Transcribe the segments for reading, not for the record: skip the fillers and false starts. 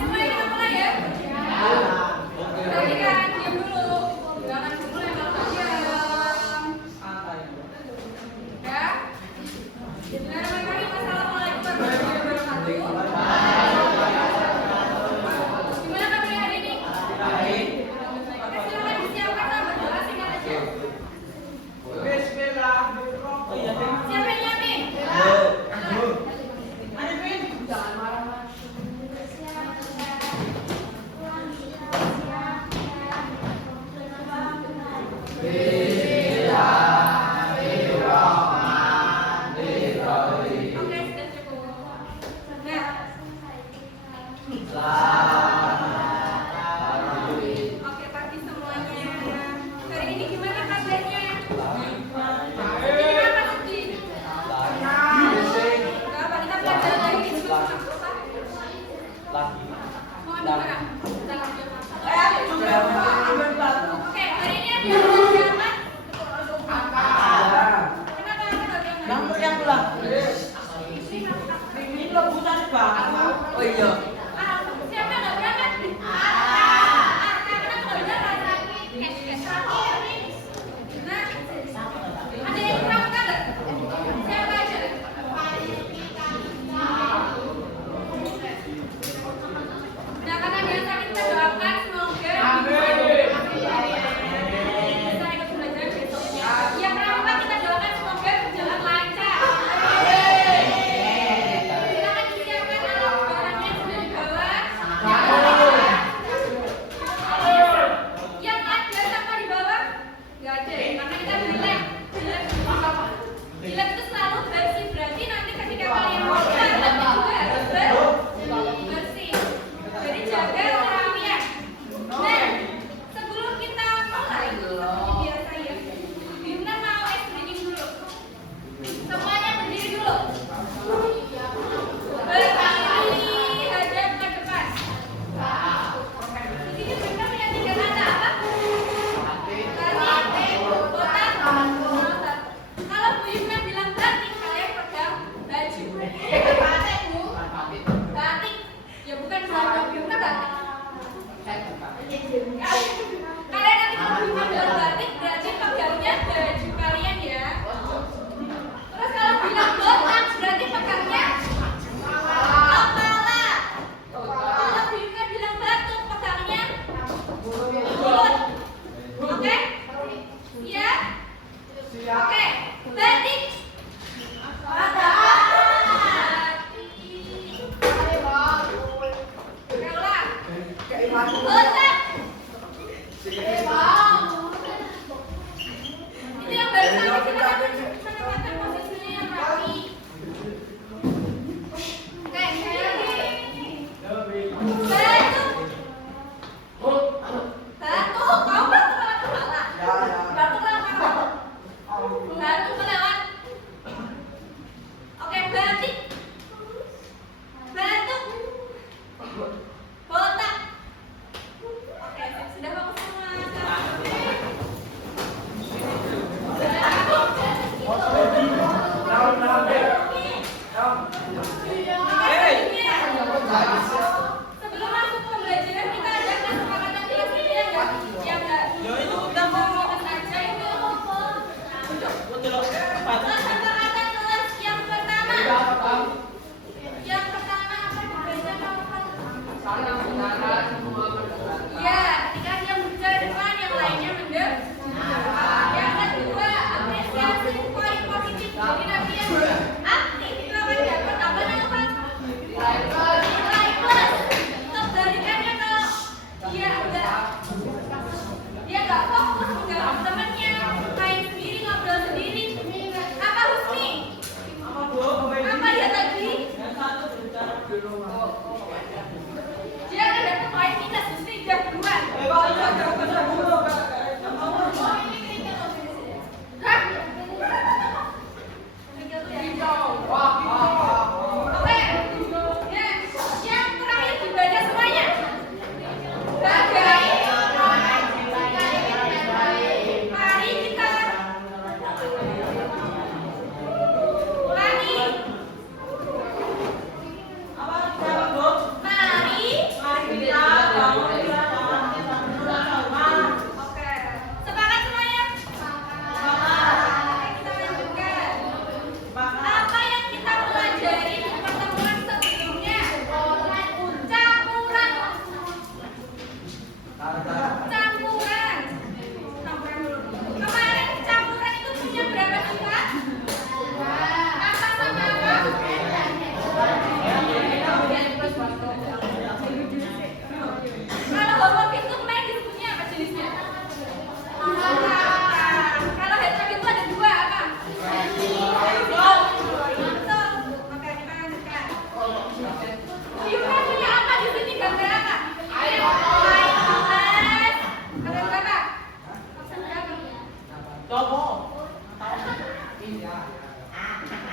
semuanya kita mulai ya. Perhatikan, diam dulu. Jangan mulai kalau tajam. Ya. Bismillahirrahmanirrahim. Assalamualaikum warahmatullahi wabarakatuh. Gimana kabarnya hari ini? Baik. Oke, silakan disiapkan lah berdoa singkat aja. Siapa yang nyiapin? Jangan marah-marah. Oke, sudah cukup. Oke, pagi semuanya. Hari ini gimana kabarnya? Sedih apa sedih? Enggak, Pak, kita belajar lagi di sebelum apa? Mau ambil mana? Kita lanjut. Oke, hari ini ada undangan. Kenapa yang pulang? Oh iya. Siapa nggak berangkat? Kenapa nggak berangkat? Nah, ada yang berangkat nggak? Siapa aja? Nah, karena dia sakit, kita doakan semoga bisa ikut belajar besoknya. Yang berangkat kita doakan semoga berjalan lancar.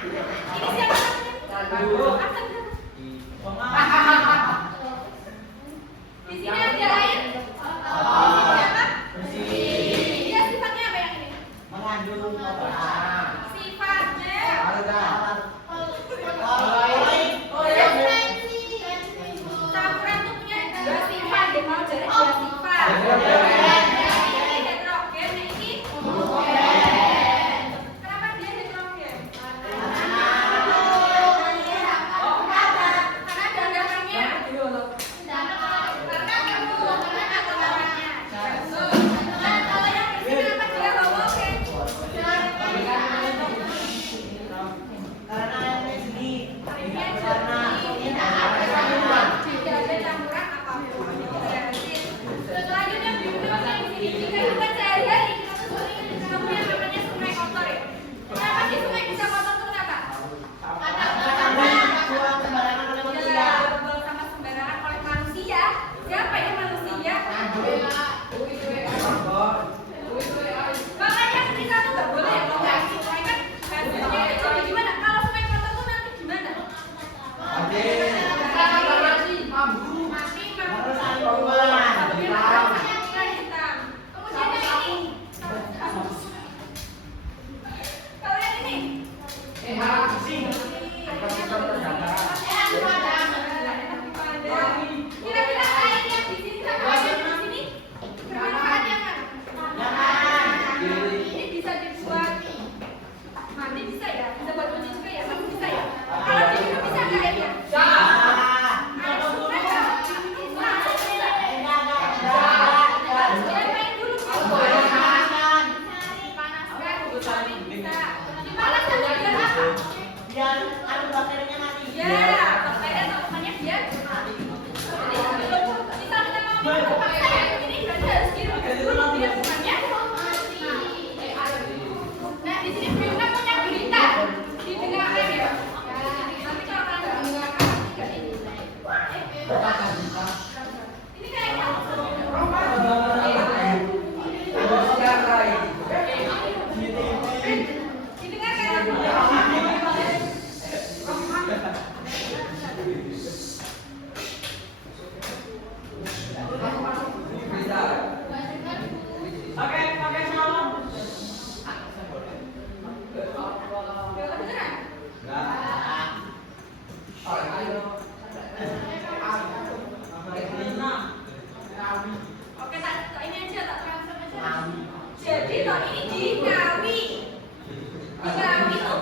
Ini siapa namanya? Aksen. Di sini ada air. Siapa? Dia sifatnya apa yang ini? Mengandung Sifatnya campuran tuh punya dua sifat. Dia mau jadi dua sifat. Ini heterogen, ini homogen. Kenapa dia heterogen? Karena ganggamannya. Karena ganggamannya. Dan kalau yang di sini kenapa dia homogen? karena ini seni. Tidak ada campuran apapun. Selanjutnya biologi yang di sini kehidupan sehari-hari kita tuh sering ketemu yang namanya sungai kotor ya. Kenapa sih sungai bisa kotor tuh kenapa? Buang sembarangan oleh manusia. Ya, buang sama sembarangan oleh manusia. Siapa yang manusia? Makanya kita tuh nggak boleh ya kalau nggak sungai kan hasilnya itu jadi gimana? Kalau sungai kotor tuh nanti gimana? Mati. Kira-kira air yang di sini sama air yang di sini bermanfaat ya kan? Ini bisa dibuat mandi bisa ya? Bisa buat cuci juga ya? Mandi bisa ya? Kalau diminum bisa nggak airnya? Air sungai nggak? Bisa. Diapain dulu? Dipanaskan. Bisa. Dipanaskan biar apa? Biar anu bakterinya mati. Ya, bakteri atau kumannya biar mati. Jadi sebelum misal kita mau minum paksa ya, ini berarti harus direbus dulu biar kumannya mati. Nah, di sini Fiona punya berita. Didengarkan ya. Nanti kalau kalian nggak mendengarkan, nggak ini. Ini kayaknya. Pakai salam. Oke, tak ini aja, tak transfer aja. Jadi toh ini dikawi. Dikawi tuh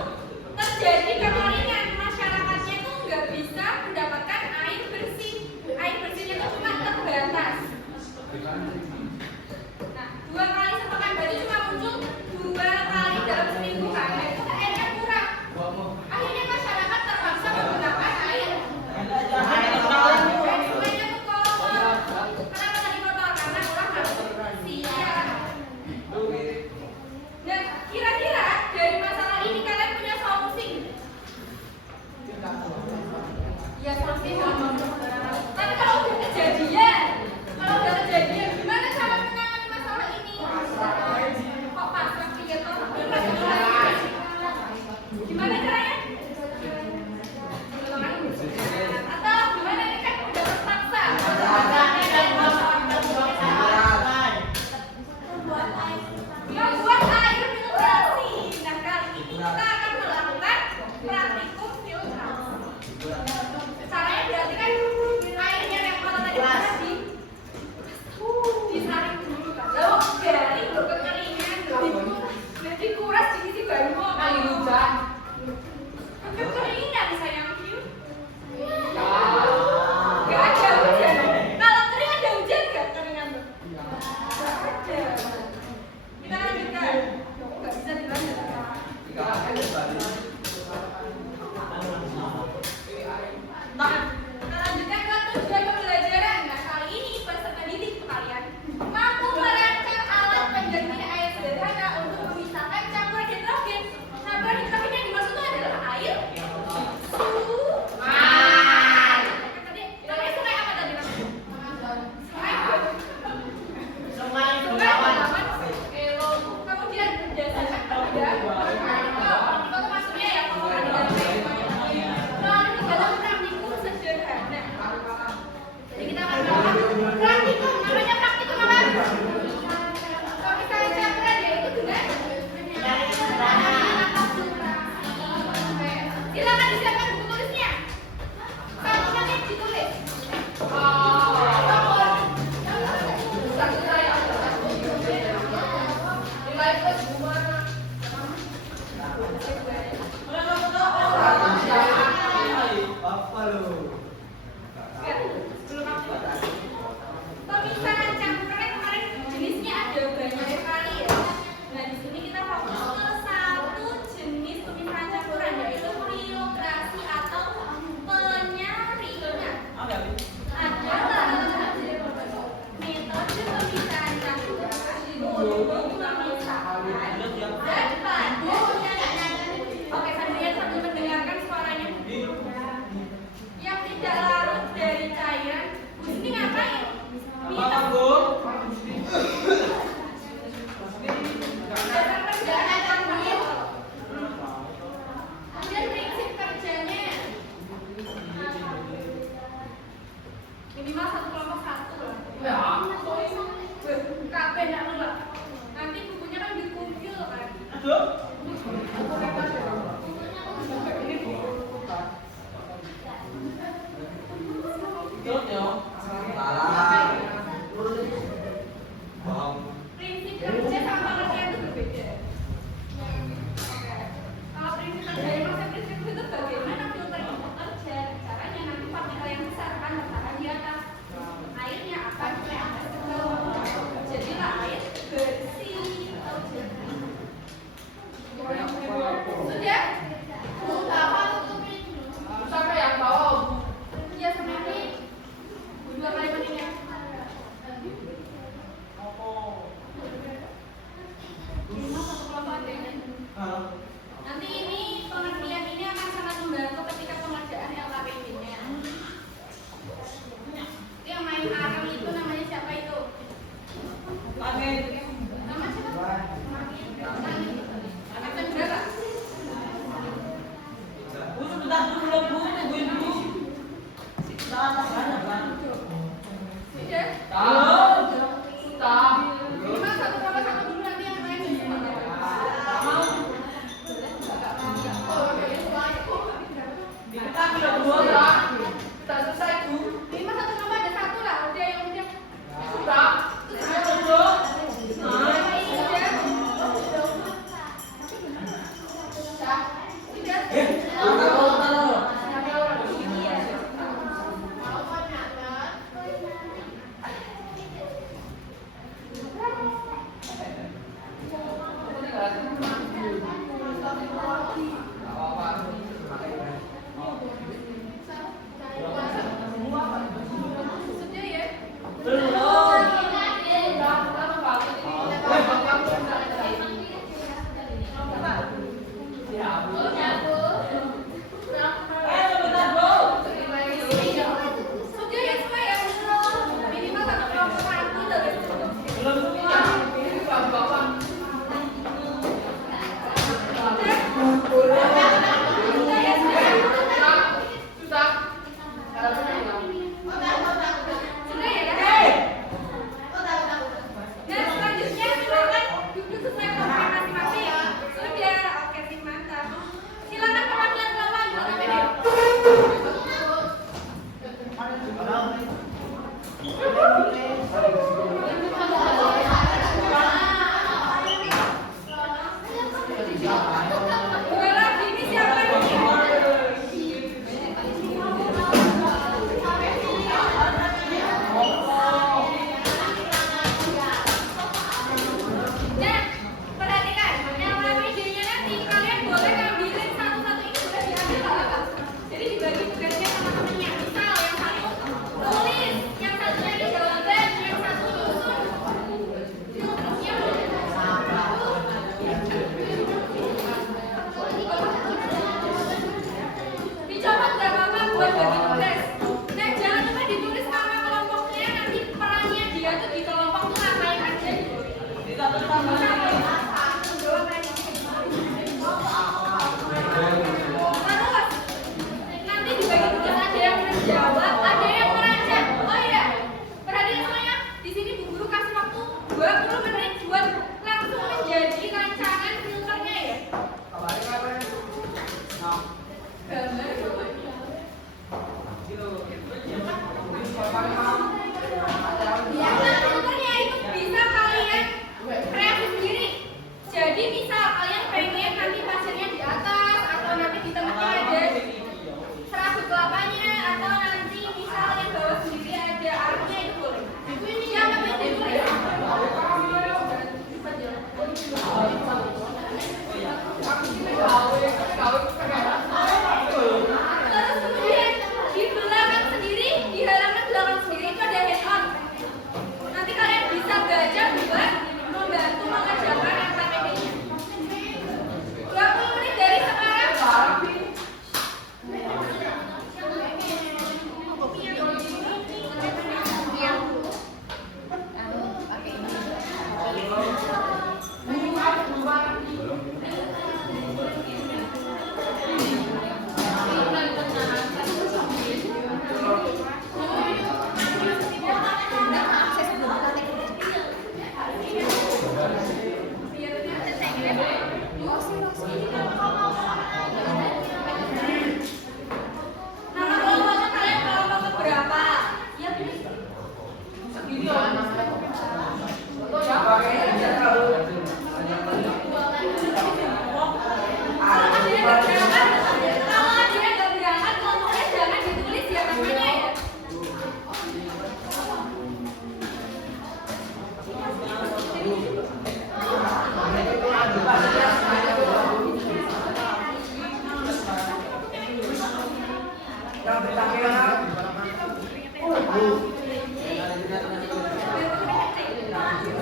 terjadi kekeringan, masyarakatnya itu nggak bisa mendapatkan air bersih. Air bersihnya itu cuma terbatas. Nah, 2 kali sepekan berarti cuma muncul 2 kali dalam seminggu kan? Nah, itu kan airnya kurang. Akhirnya masyarakat terpaksa menggunakan air. Sungainya tuh kotor. Kenapa tadi kotor? Karena orang harus bersihkan. Dan kira-kira dari masalah ini kalian punya solusi? Ya solusi tapi kalau udah kejadian, gimana cara menangani masalah ini? Kok pasrah pikir toh? Gimana caranya? Atau gimana ini kan udah terpaksa? Membuat air filtrasi. Nah, kali ini kita akan melakukan praktikum filtrasi. Caranya berarti kan airnya yang kalau tadi disaring dulu kan. Lalu garing loh kekeringan loh. Jadi kuras diisi baru mau kali hujan. Kekeringan sayang Q. Gak ada hujan. Kalau kering ada hujan gak keringan tuh? Gak ada. Kita lanjutkan. Gak bisa dilanjutkan. Nah, kita lanjutkan ke tujuan pembelajaran. Nah, kali ini peserta didik kalian mampu merancang alat penjernih air sederhana untuk memisahkan campuran hidrogen. Campuran hidrogen yang dimaksud itu adalah air, disiapkan buku tulisnya. Santunan ditulis. Pemisahan campuran kemarin jenisnya ada banyak sekali ya. Nah di sini kita fokus ke satu jenis pemisahan campuran yaitu kriokrasi atau penyaringan. Adalah metode pemisahan campuran untuk memisahkan zat padat. Oke, sambil mendengarkan suaranya yang tidak larut dari cairan. Bu sini ngapain? Dasar kerjaan ambil. Kemudian prinsip kerjanya minimal satu kelompok satu lah. KB enggak nolak. Nanti bukunya kan dikumpul kan. Prinsip kerja sama pengertian itu berbeda. Kalau prinsip kerja yang maksud prinsip itu bagaimana filter itu bekerja, caranya nanti partikel yang besar kan letakkan di atas, airnya akan naik ke bawah, jadilah air bersih. Sudah? Apa tutupin? Sampai yang bawah. Ya seperti dua kali pentingnya. Nanti ini pengertian ini akan sangat membantu ketika pengerjaan LKPD-nya. Itu yang main arem itu namanya siapa itu? Nama siapa? Angkatan berapa? Sudah? Minimal satu sama satu dulu nanti yang lain bisa. Sudah selesai Bu. Minimal satu nama ada satu lah. Udah yang udah. Sudah. Sudah.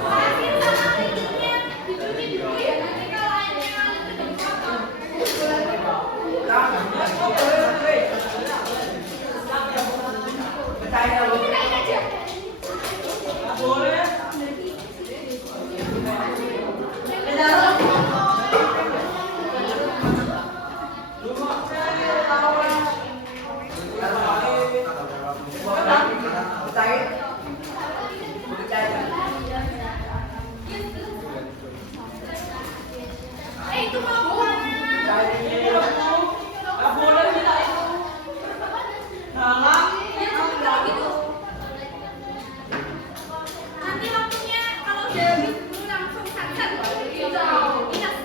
Panasin sama licinnya, dicuci dulu ya. Nanti kalau airnya ngalir jadi kotor. Ini aja. Boleh. Itu mau kemana? Nggak boleh minta itu. Dalam. Ya, tapi kalau gitu. Nanti waktunya kalau udah habis dulu langsung sunset. Ingat.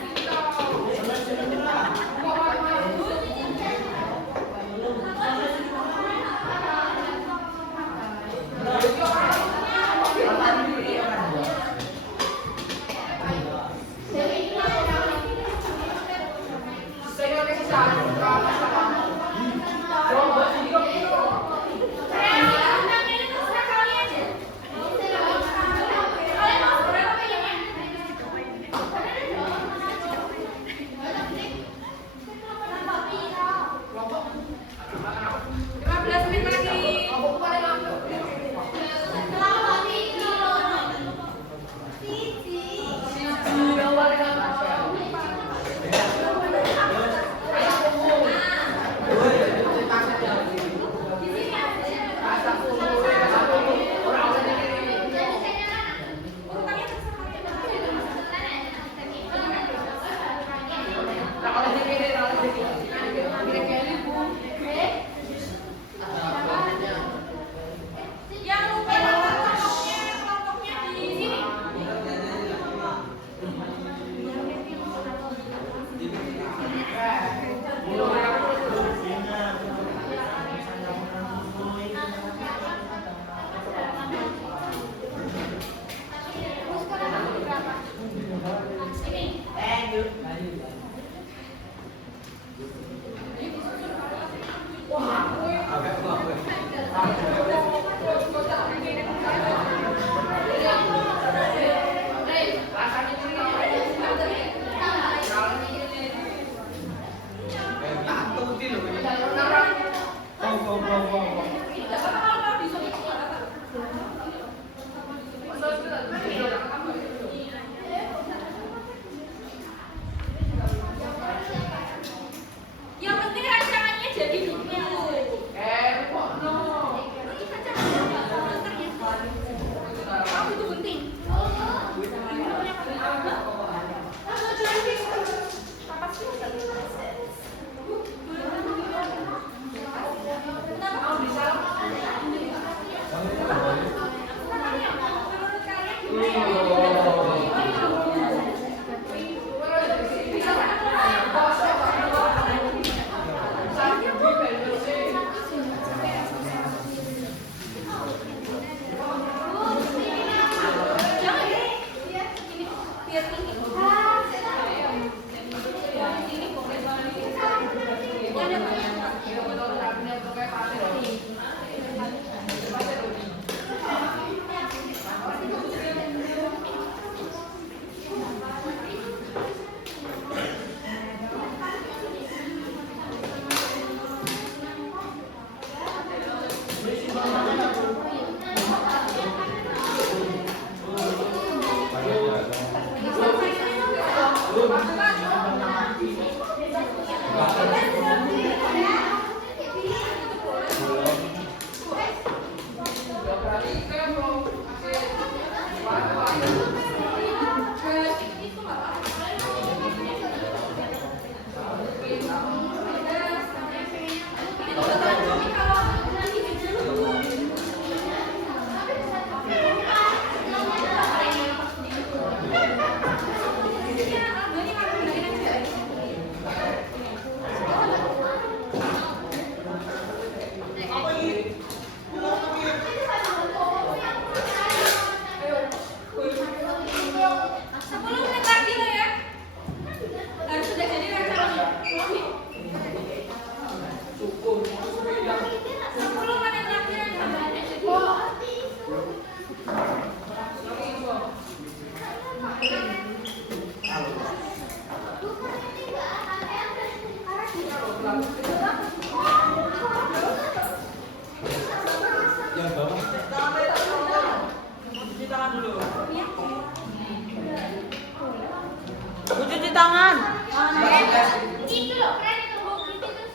Yang penting rancangannya jadi dulu. Oh, itu penting. Yang bawah. Cuci tangan dulu. Cuci tangan. Itu loh, keren itu Bu. Gitu terus.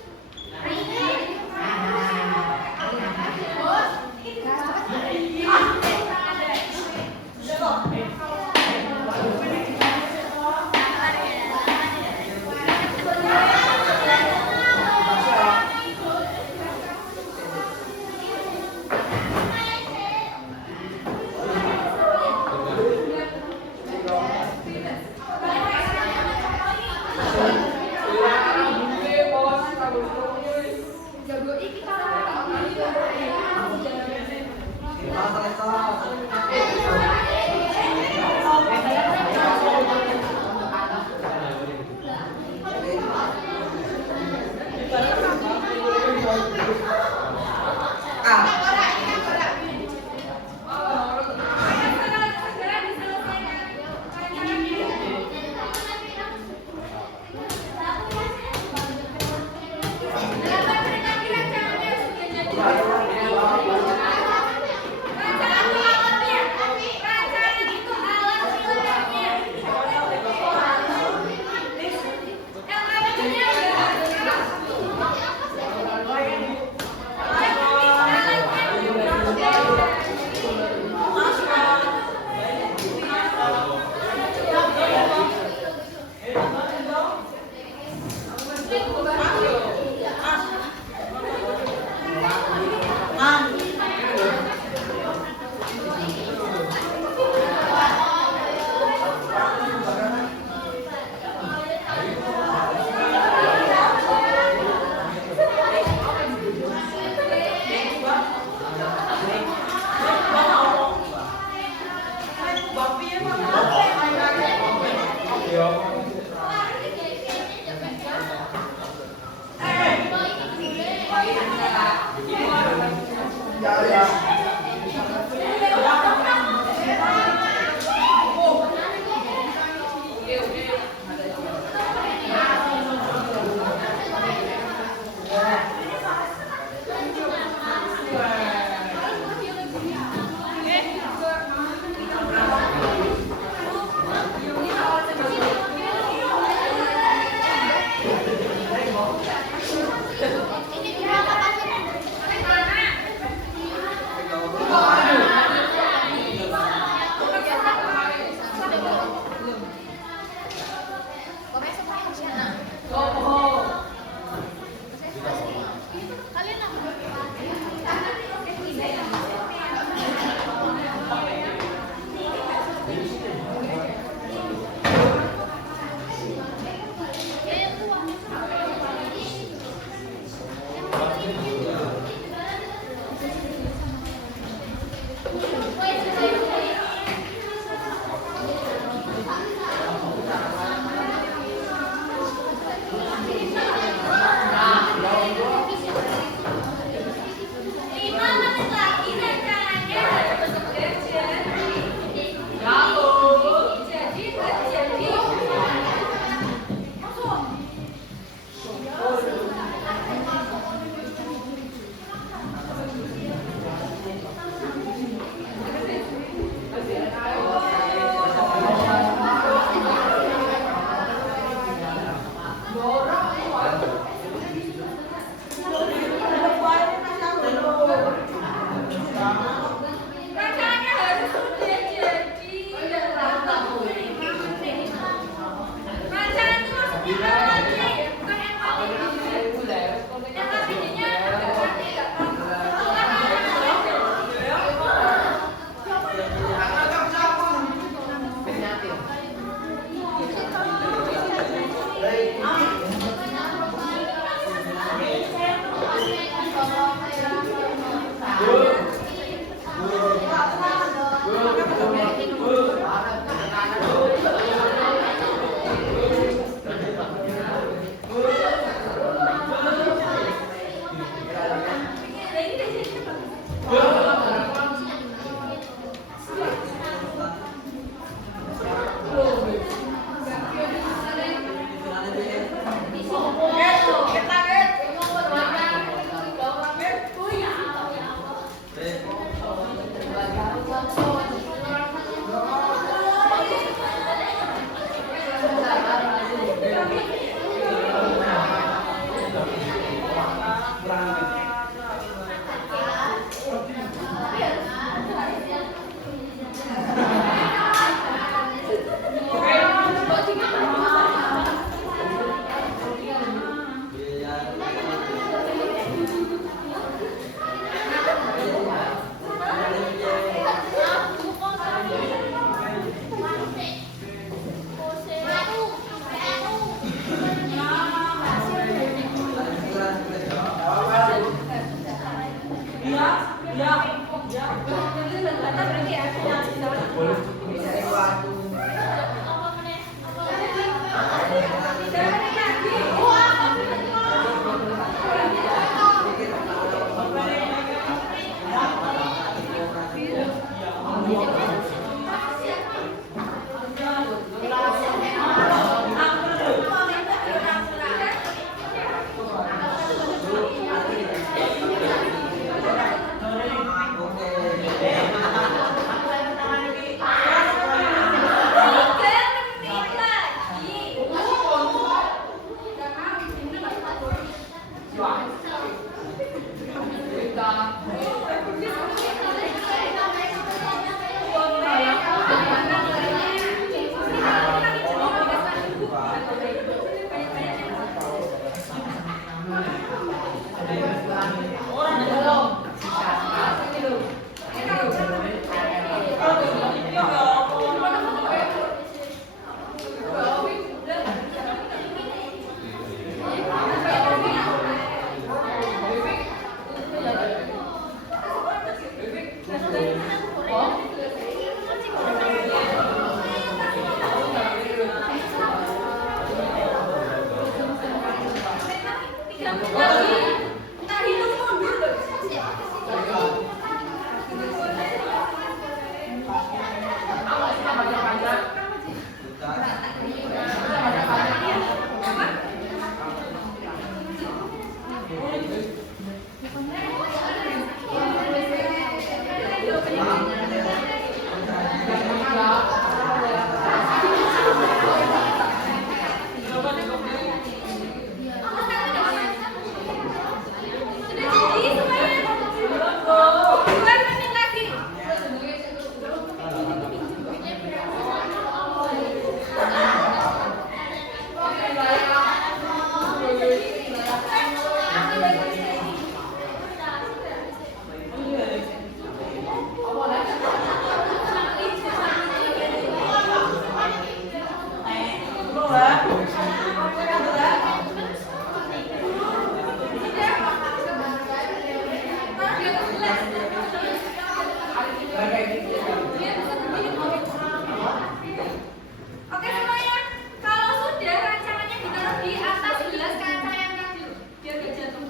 Oke semuanya, kalau sudah rancangannya ditaruh di atas gelas kaca yang tadi, biar gak jatuh.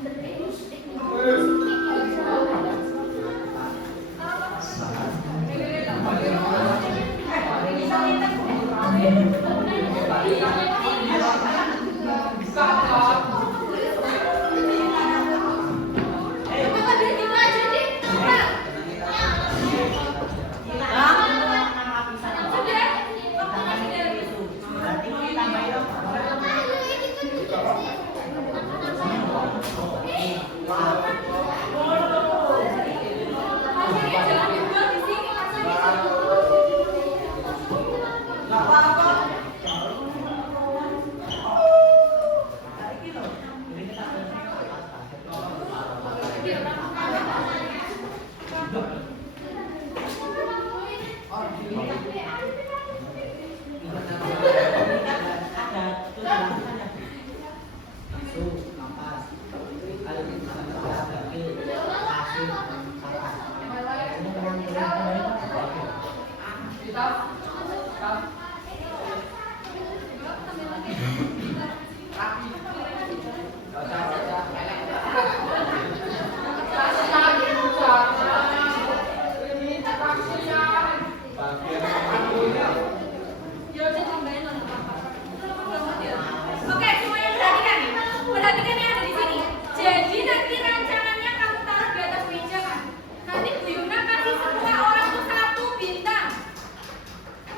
Oke, semuanya perhatikan. Perhatikan yang ada di sini. Jadi nanti rancangannya kamu taruh di atas meja kan. Nanti Bu Yuna kasih semua orang tuh 1 bintang.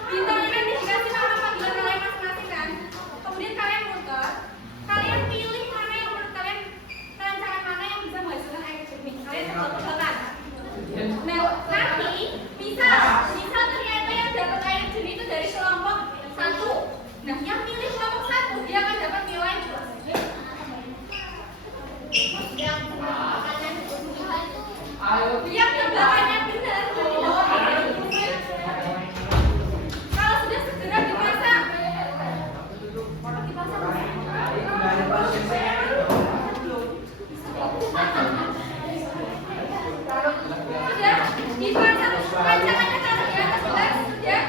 Bintangnya kan dikasih nama panggilan kalian masing-masing kan. Kemudian kalian muter. Kalian pilih mana yang menurut kalian rancangan mana yang bisa menghasilkan air jernih. Kalian tetap. Nah, nanti misal ternyata yang dapat air jernih itu dari kelompok 1. Nah, yang pilih kelompok 1 dia akan dapat nilai plus. Yang tembakannya benar berarti dapat nilai. Kalau sudah segera dipasang. Sudah dipasang rancangannya taruh di atas gelas sudah.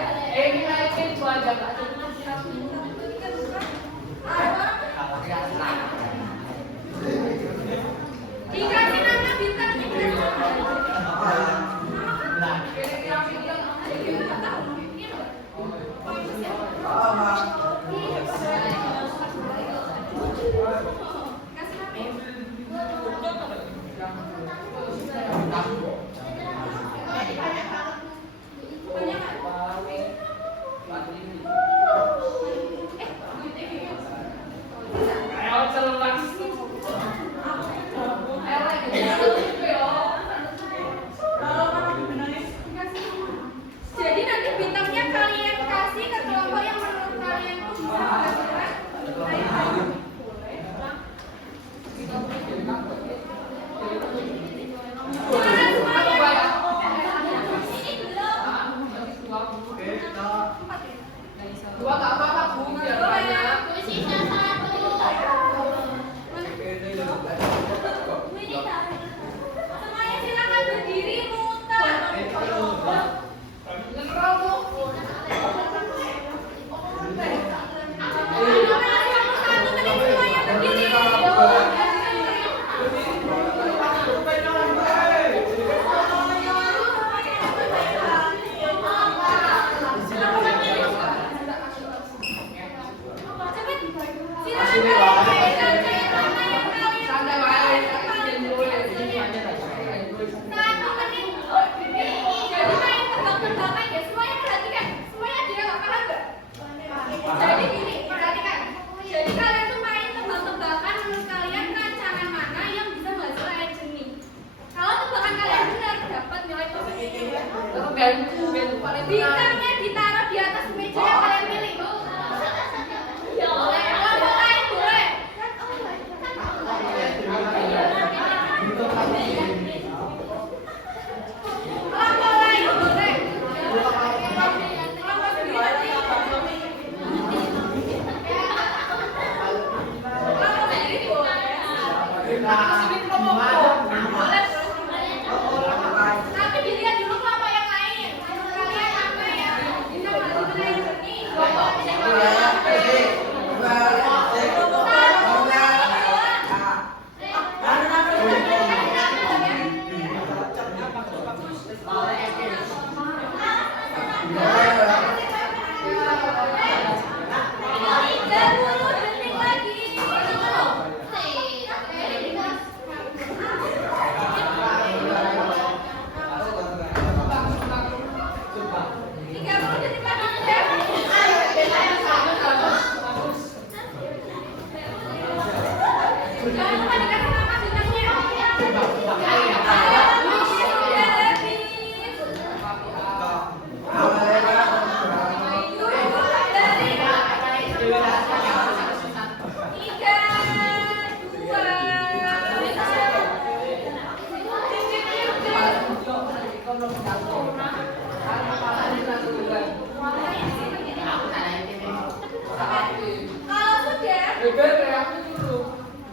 Dikasih nama bintangnya kasih nama. Tapi dilihat dulu kelompok yang lain. Kalian apa ya? Bisa bantu yang ini. Kelompok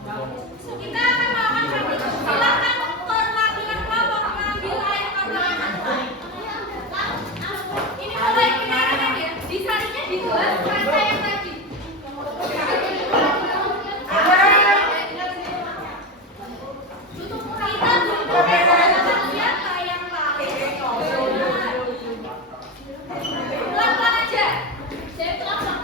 kalau sudah kita akan melakukan praktik. Silakan perwakilan kelompok mengambil air kapan. Ini mulai kendaraan ya. Disarinya di gelas kaca yang tadi. Kita butuh siapa yang tahu. Pelan-pelan aja. Saya pelan-pelan.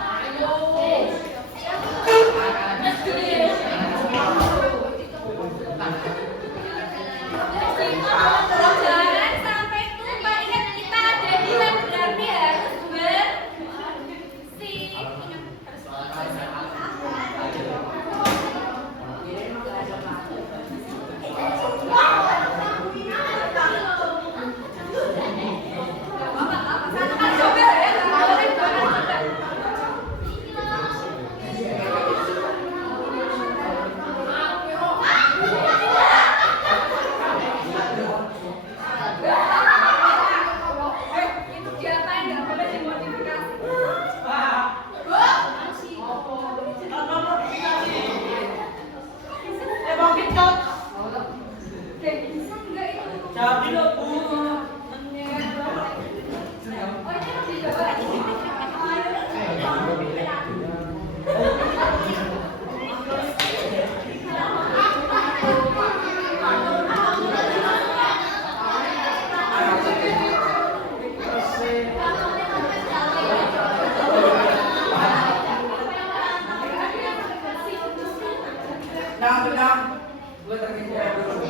Jangan sampai lupa, ingat kita ada di lab berarti harus bersih. Itu diapain nggak boleh dimodifikasi. Bisa nggak itu? Jadi lo bu. Oh ini harus dicoba. Benang, gue terkejar dulu.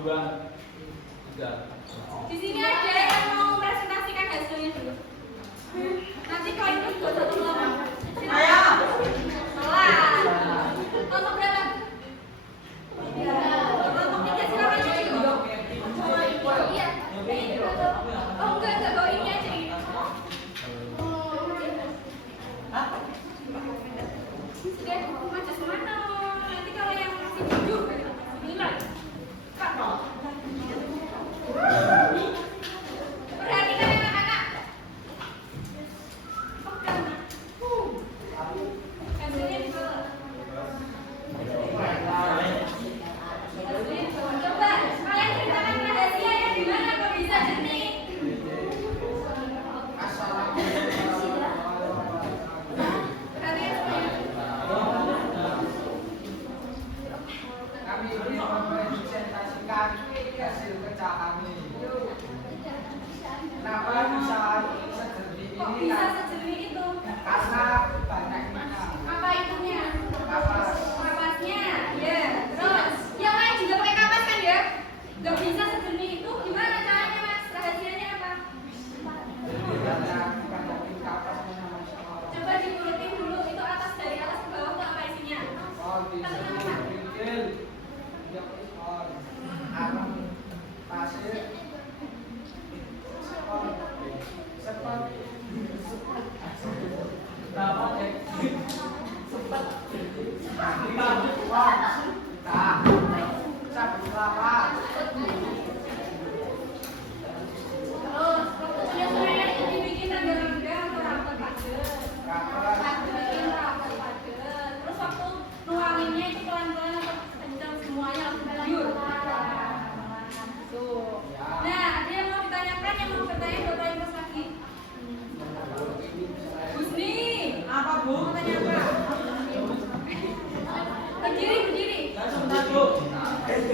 2, 3. Di sini ada yang mau presentasikan hasilnya dulu. Nanti kalau itu juga satu kelompok. Ayo. Salah. Kelompok berapa? Kelompok 3 silakan dulu. Iya. Oh enggak bawa ini aja ini. Sudah, maju semana. Nanti kalau yang masih duduk, bilang. Perhatikan anak-anak. Pegang. Hasilnya di bawah. Coba kalian ceritakan rahasianya gimana kok bisa jernih. Perhatikan semuanya. Kami ingin mempresentasikan hasil kerja kami. Kenapa bisa sejernih Kok ini? bisa sejernih itu? Karena banyaknya Apa itunya? kapas. Kapasnya, ya. Terus, yang lain juga pakai kapas kan ya? Gak bisa sejernih itu, gimana caranya mas? Rahasianya apa? Banyakin kapasnya Mas. Coba diurutin dulu, itu atas dari atas ke bawah tuh apa isinya? Oh, disuruh pikir. Ya, oh, arem, pasir, sepet, berapa deh? Sepet, uang, sabun kelapa. Terus, semuanya itu dibikin renggang-renggang atau rapet-rapet? Rapet-rapet. Terus waktu nuanginnya itu pelan-pelan atau kencang semuanya langsung tergiur? Tuh. Nah, ada yang mau ditanyakan, yang mau bertanya Bapak Ibu lagi? Husni, Apa Bu? Mau tanya apa? berdiri. Sebentar, Bu. Saya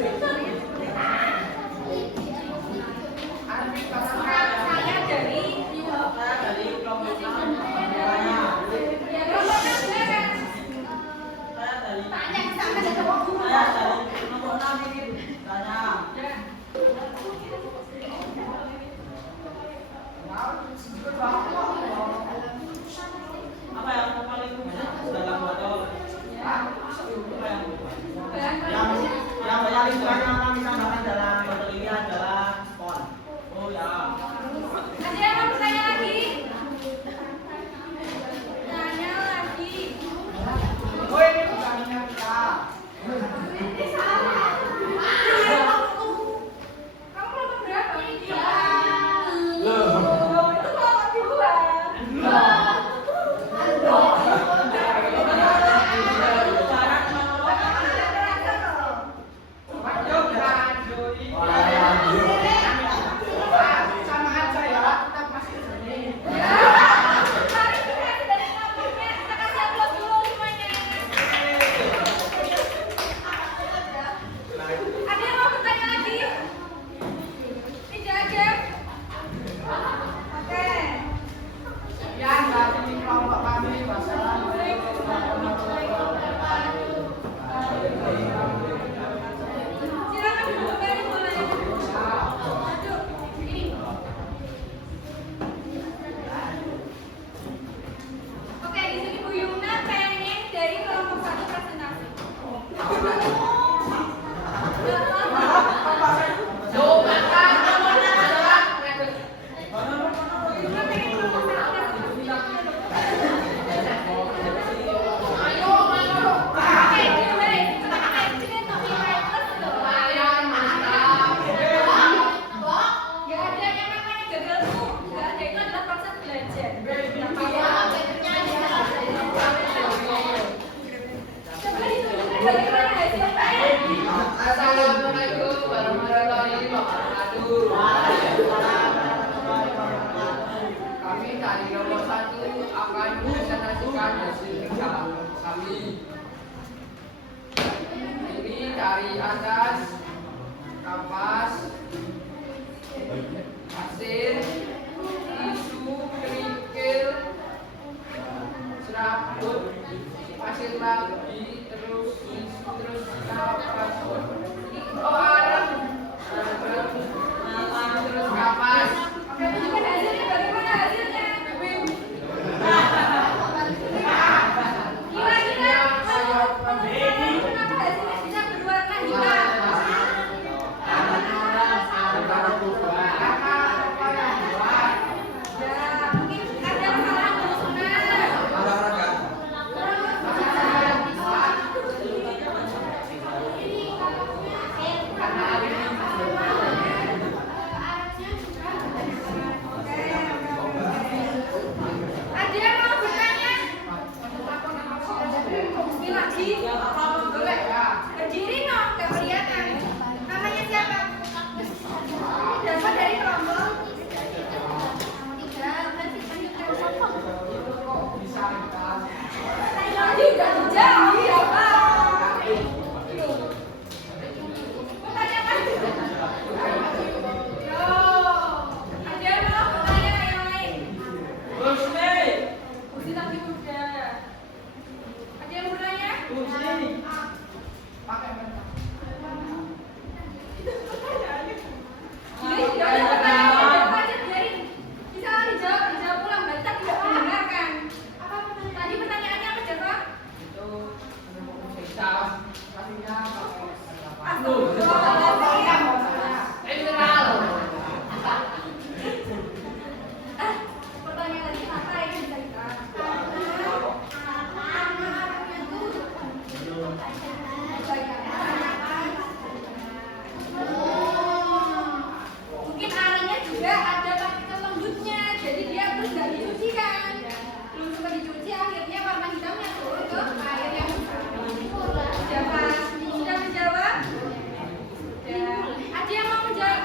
dari Saya dari kelompok 6. ya kelompok silakan. Saya dari Tanya sama dari kelompok guru. Saya dari kelompok 6 ini Bu. Tanya. Ya. Apa yang paling banyak dalam atau apa yang banyak lingkungannya akan ditambahkan dalam botol ini adalah spon. Oh ya. Ada yang mau bertanya lagi? Tanya lagi. Oh, ini bukannya kita. Ini salah. Kamu kelompok berapa? Tiga. Loh, itu kelompok dua. Sama aja ya, tetap masih jernih. Mari kita dari kelompoknya, kita kasih upload dulu semuanya. Ada yang mau bertanya lagi? Tidak ada? Oke. Ya, dari kelompok kami, wassalamualaikum warahmatullahi wabarakatuh. Silakan Bu Bari mulai. Aduh, ini. Oke, di sini Bu Yuna pengen dari kelompok 1 presentasi. Yuna pengen kelompok 1 Oke, dimulai. Sini untuk e-writers loh. Gak ada yang namanya gagal tuh. Gak ada, itu adalah proses belajar. Coba ditunjukkan bagaimana hasilnya. Assalamualaikum warahmatullahi wabarakatuh. Kami dari nomor 1 akan presentasikan hasil kerja kami. Ini dari atas kapas, pasir, tisu, kerikil, serabut, pasir lagi, terus tisu, terus kapas. Oh, arem.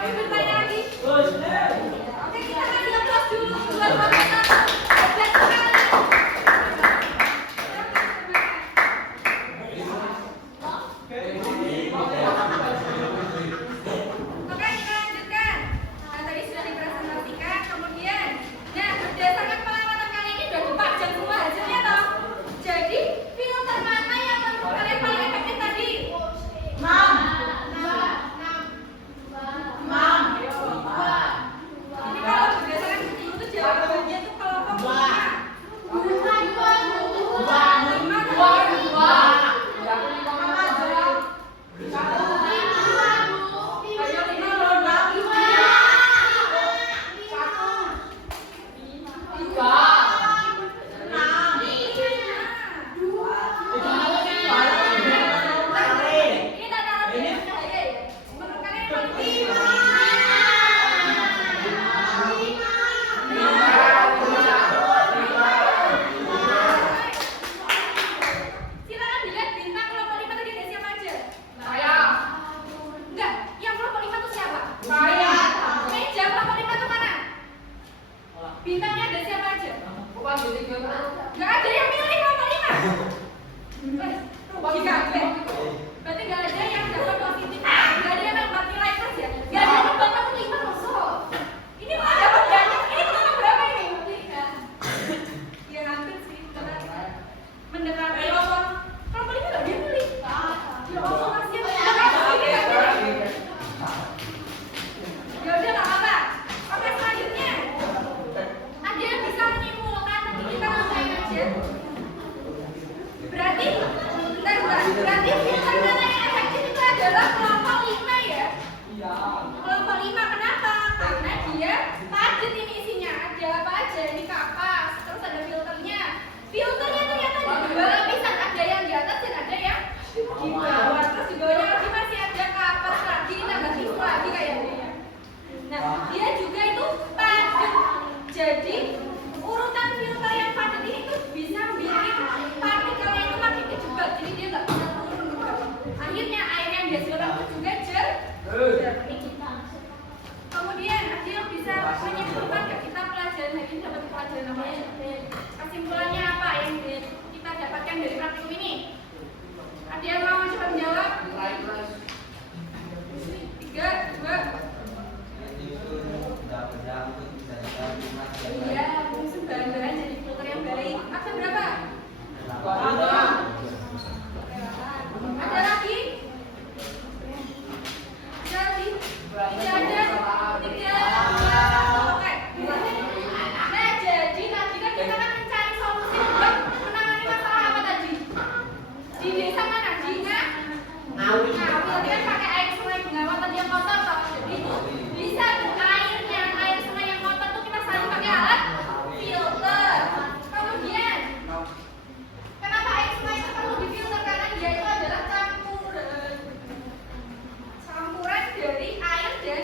Masih bertanya lagi? Terus. Oke, kita kasih aplaus dulu buat Bapak. Hebat sekali. Oke, kita lanjutkan. Nah, tadi sudah dipresentasikan, kemudian, nah berdasarkan pengamatan kali ini sudah dipajang semua hasilnya toh. Jadi filter mana yang menurut kalian paling efektif tadi? Ini kalau berdasarkan itu jawabannya tuh kelompok 5. Ini tata letaknya bahaya ya. Menurut kalian yang paling silakan dilihat bintang kelompok 5 tadi ada siapa aja? Saya. Enggak, yang kelompok 5 itu siapa? Saya. Meja kelompok 5 itu mana? Bintangnya ada siapa aja? Bukan jadi kita. Enggak ada yang milih kelompok 5. Rugi kabeh. Berarti enggak ada yang dapat positif. Enggak ada yang dapat nilai plus ya. Enggak ada yang dapat kamu 5 masuk. Ini kok dapat banyak. Ini kelompok berapa ini? 3. Ya hampir sih. Mendekati kelompok 5 enggak dia milih. Ya Allah, kasihan. Ya udah enggak apa-apa. Oke, selanjutnya. Ada yang bisa menyimpulkan nanti kita selesai aja. Berarti berarti filter mana yang efektif itu adalah kelompok 5 ya. Iya. Kelompok 5 kenapa? Karena dia padat ini isinya. Ada apa aja? Ini kapas, terus ada filternya. Filternya ternyata ada 2 lapisan, ada yang di atas dan ada yang di bawah. Terus di bawahnya lagi masih ada kapas lagi, tambah tisu lagi kayaknya ya. Nah, dia juga itu padat. Jadi urutan filter yang padat ini tuh bisa bikin partikelnya itu makin kejebak. Jadi dia nggak bisa turun ke bawah. Akhirnya air yang dihasilkan itu juga jernih. Kemudian ada yang bisa menyimpulkan nggak kita pelajaran hari ini dapat pelajaran apa ya? Kesimpulannya apa yang kita dapatkan dari praktikum ini? Ada yang mau coba menjawab? 3, 2. Iya, mungkin bahan-bahan jadi filter yang baik. Ada berapa? Ada lagi? Ada lagi? Tidak ada? 3. Oke. Nah, jadi tadi kan kita kan mencari solusi buat menangani masalah apa tadi? Di desa mana? Di Ngawi. Tadi kan pakai air sungai Bengawan tadi yang kotor toh. Jadi bisa tuh air sungai yang kotor tuh kita saring pakai alat filter. Kemudian kenapa air sungai itu perlu difilter? Karena dia itu adalah campuran dari air dan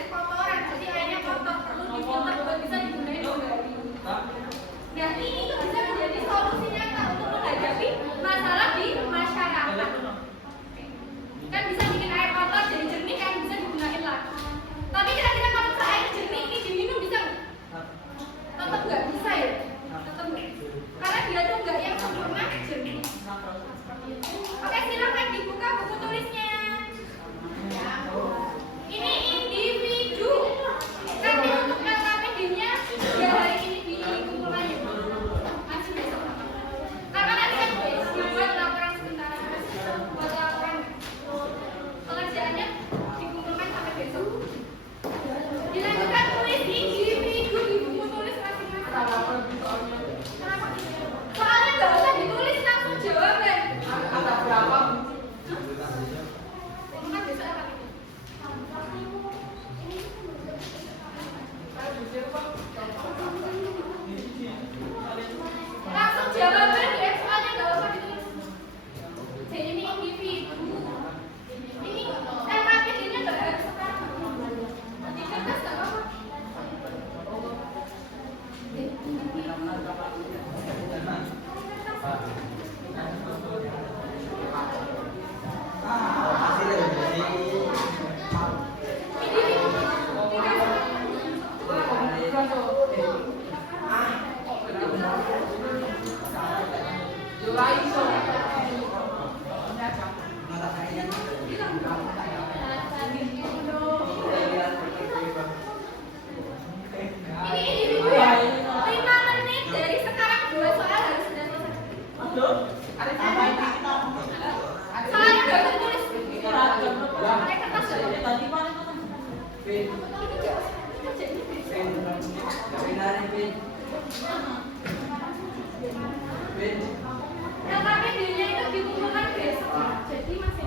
Yang kami dirinya itu dikumpulkan besok, jadi masih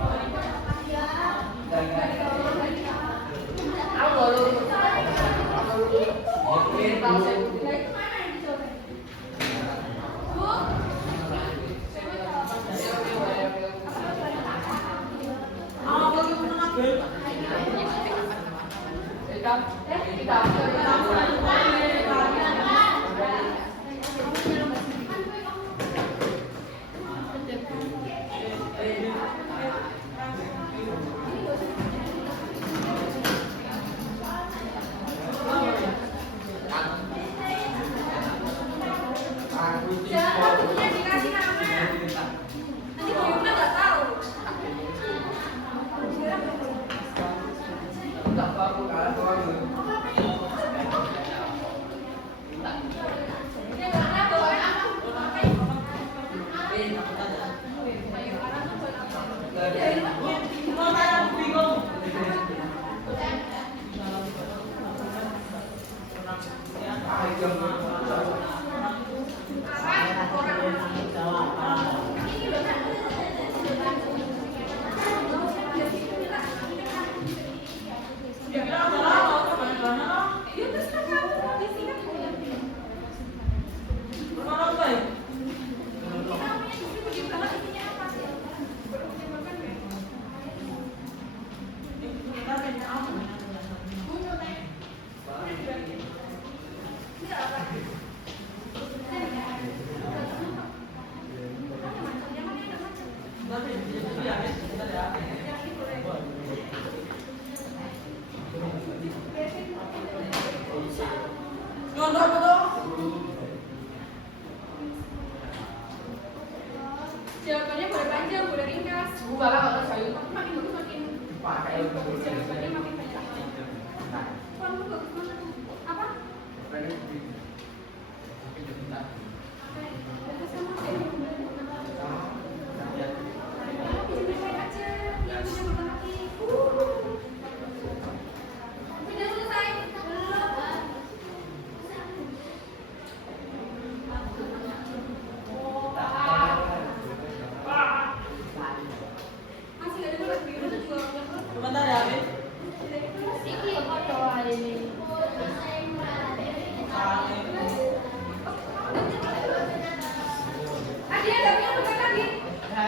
Aku baru. Tahu saya. Jangan punya dikasih nama. Nanti gimana nggak tahu. Yang mana bawa apa? Jawabannya boleh panjang, boleh ringkas. Bukan lah, saya. Makin bagus makin jawabannya makin banyak. Kamu bagus mana tuh? Apa? Bagus sama saya. Pinjam aja, yang punya matematik. Udah selesai? Masih nggak ada buat biru tuh juga. Sebentar ya, Bin. Ini foto ini. Adi ada punya bukan lagi? Sudah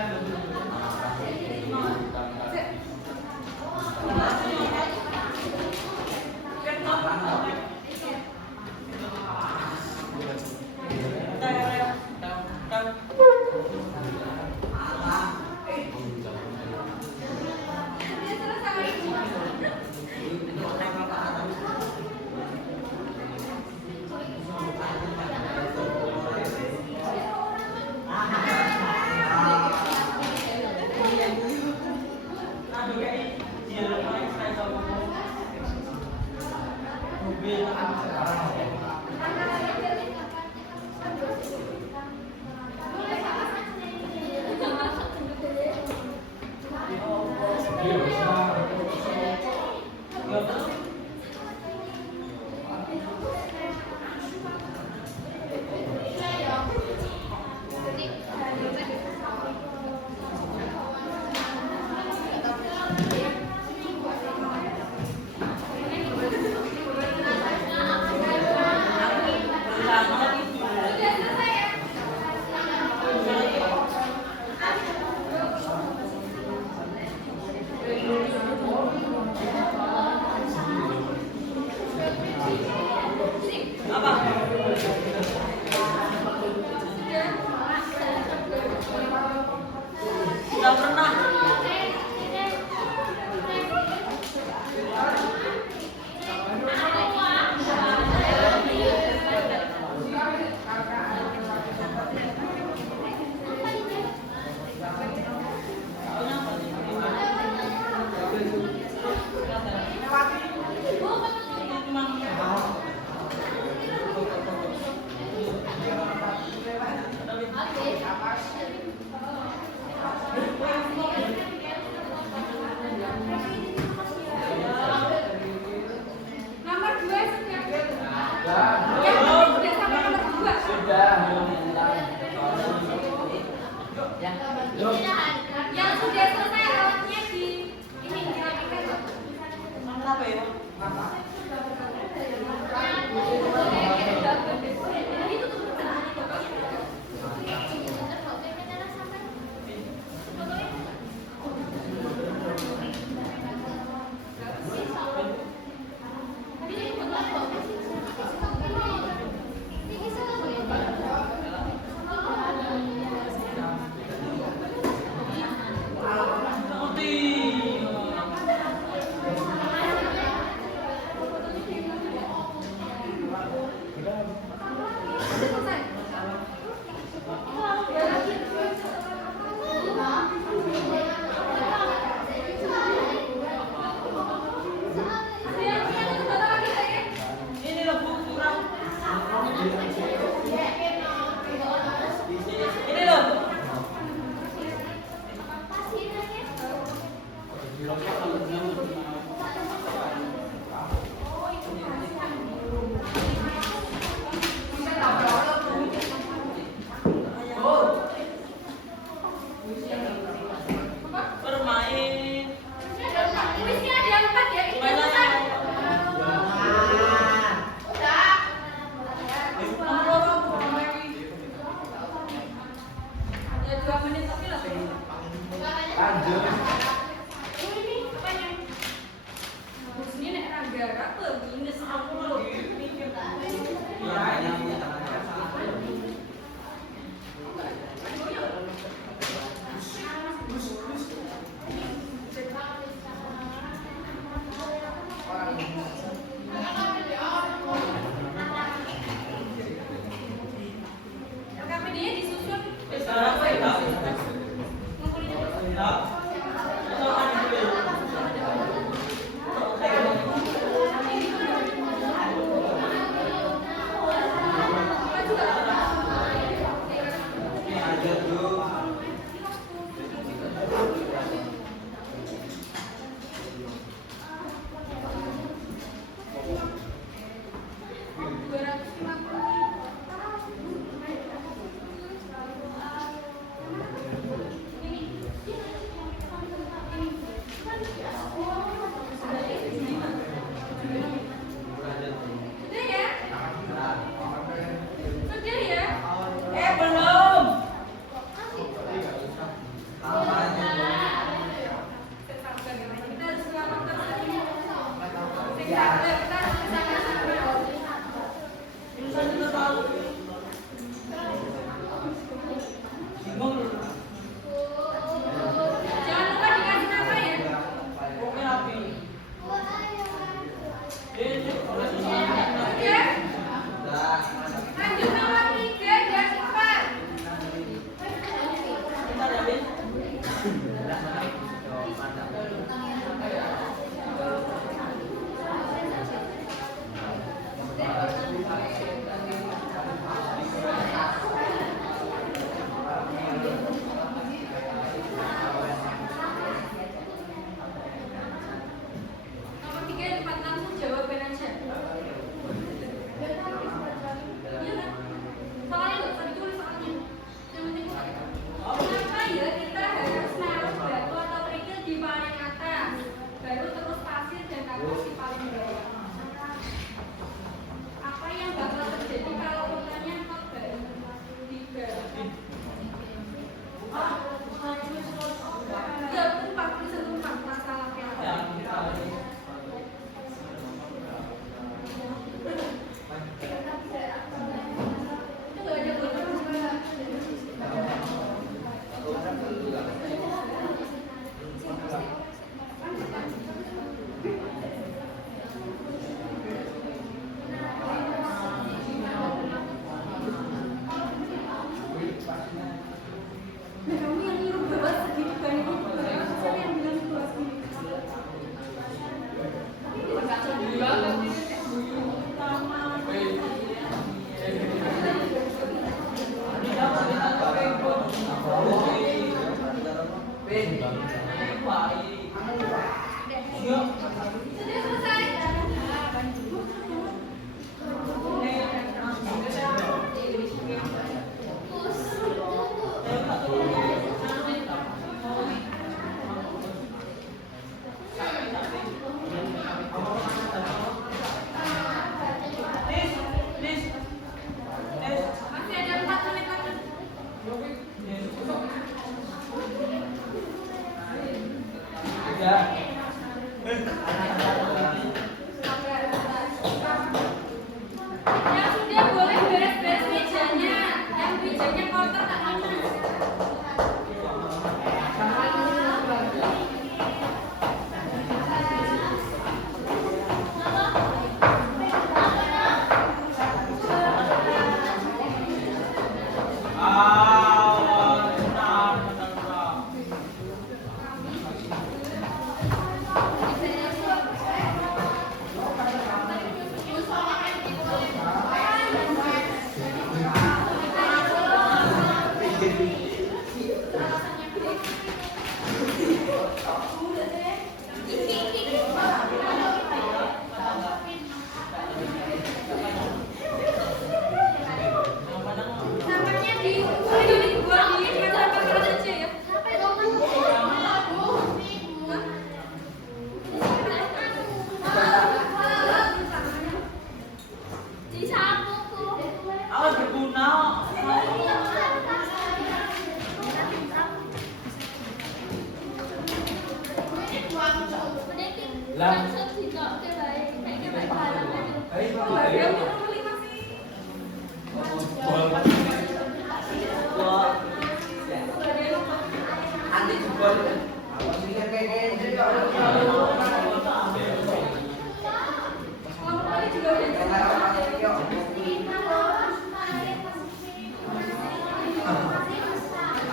selesai. Iya, yang punya tangannya. LKPD-nya disusun Sekarang saya tahu. ngumpulin aja. Tahu? Soalnya dulu. Saya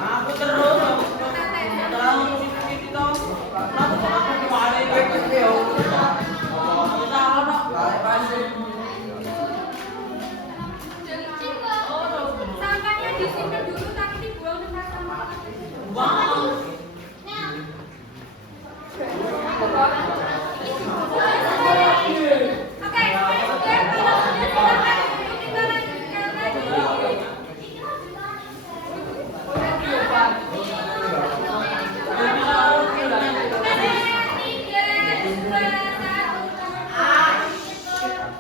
Aku terus. Tahu titik toh. Aku sama kemarin video. Kita ono. Sampahnya disimpan dulu tapi dibuang tempat sampah. Wow. Oke, sudah kalau sudah silakan kita lanjutkan lagi.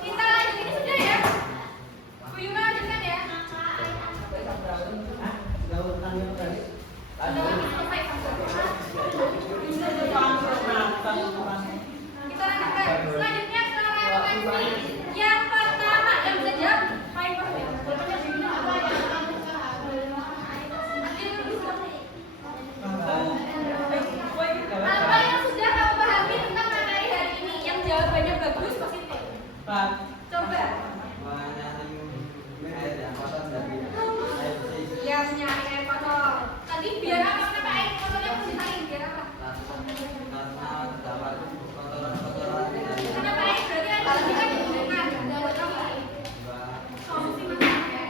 Kita lanjutin sudah ya. Buyuna lanjutkan ya. Selesai kita lanjutkan. Selanjutnya referensi yang pertama yang bisa jawab paling pasti. Apa yang sudah kamu pahami tentang materi hari ini? Yang jawabannya bagus positif. Coba. Yang nyari air kotor. Tadi biar apa? Kenapa air kotornya harus ditarik? Biar apa? Kenapa air? Berarti air kotor kan dibutuhkan. Solusi masalahnya.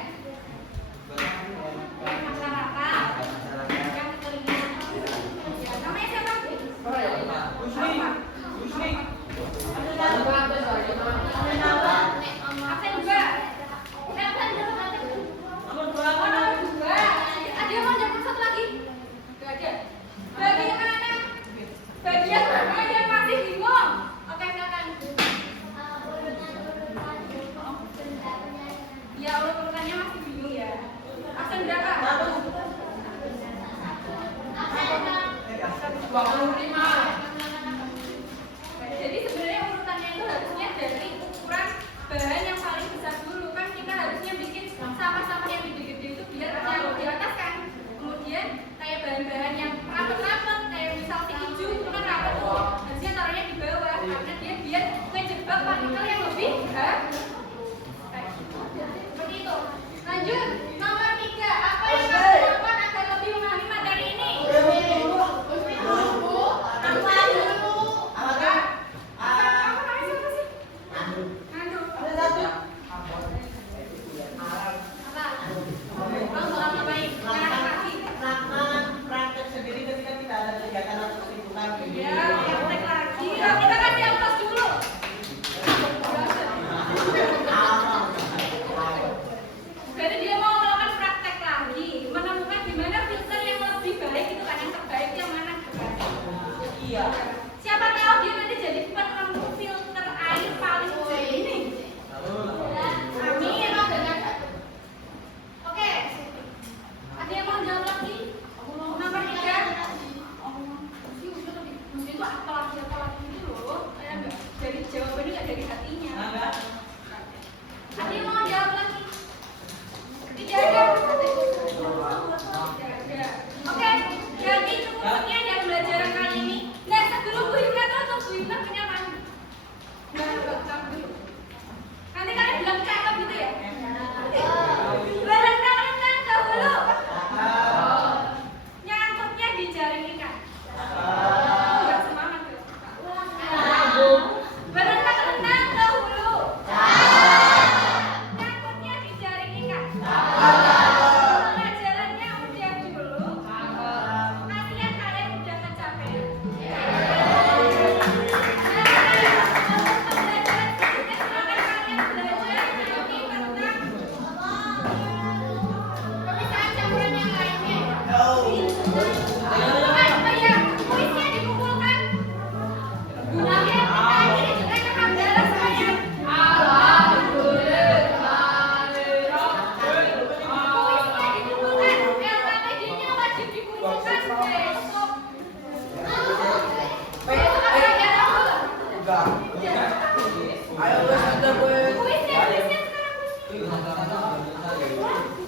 Yang masyarakat. Yang kekeringan. Ya, namanya siapa? Absen juga. Absen juga. Ada yang mau jawab satu lagi? Gak ada. Bagaimana? Bagian mana yang masih bingung? Oke, silakan. Ya, urutannya masih bingung ya. Absen berapa? 25. Jadi sebenarnya urutannya itu harusnya dari ukuran bahan yang paling besar dulu kan kita harusnya bikin sampah-sampah yang gede-gede itu biar yang di atas kan. Kemudian kayak bahan-bahan yang rapet-rapet kayak misal tisu itu kan rapet tuh harusnya taruhnya di bawah karena dia biar ngejebak partikel yang lebih besar. Seperti itu. Lanjut nomor 3 apa yang kamu lakukan agar lebih memahami materi ini? Jadi dia mau melakukan praktek lagi, menemukan di mana filter yang lebih baik itu kan yang terbaik yang mana terbaik. Iya. Siapa tahu dia nanti jadi penemu filter air paling baik ini. Amin. Oke. Ada yang mau jawab lagi? Nomor 3. Itu apa lagi itu loh? Dari jawabannya nggak dari hatinya. Ada yang mau jawab lagi? Tidak ada. Oke, jadi cukup sekian ya pembelajaran kali ini. Nah, sebelum Bu Yuna tutup, Bu Yuna punya mana? Nanti kalian bilang cakep gitu ya? Berenang-renang dahulu. Nyangkutnya di jaring ikan. Enggak semangat ya? Berenang-renang dahulu. Nyangkutnya di jaring ikan. Pelajarannya udah dulu. Kalian udah kecapean. Pemisahan campuran yang lainnya. Kuisnya dikumpulkan. Kemudian kita ini juga hamdalah semuanya. Kuisnya dikumpulkan. LKPD-nya wajib dikumpulkan besok. Besok apa ya? Ayo, Kuisnya Yuk, kata-kata,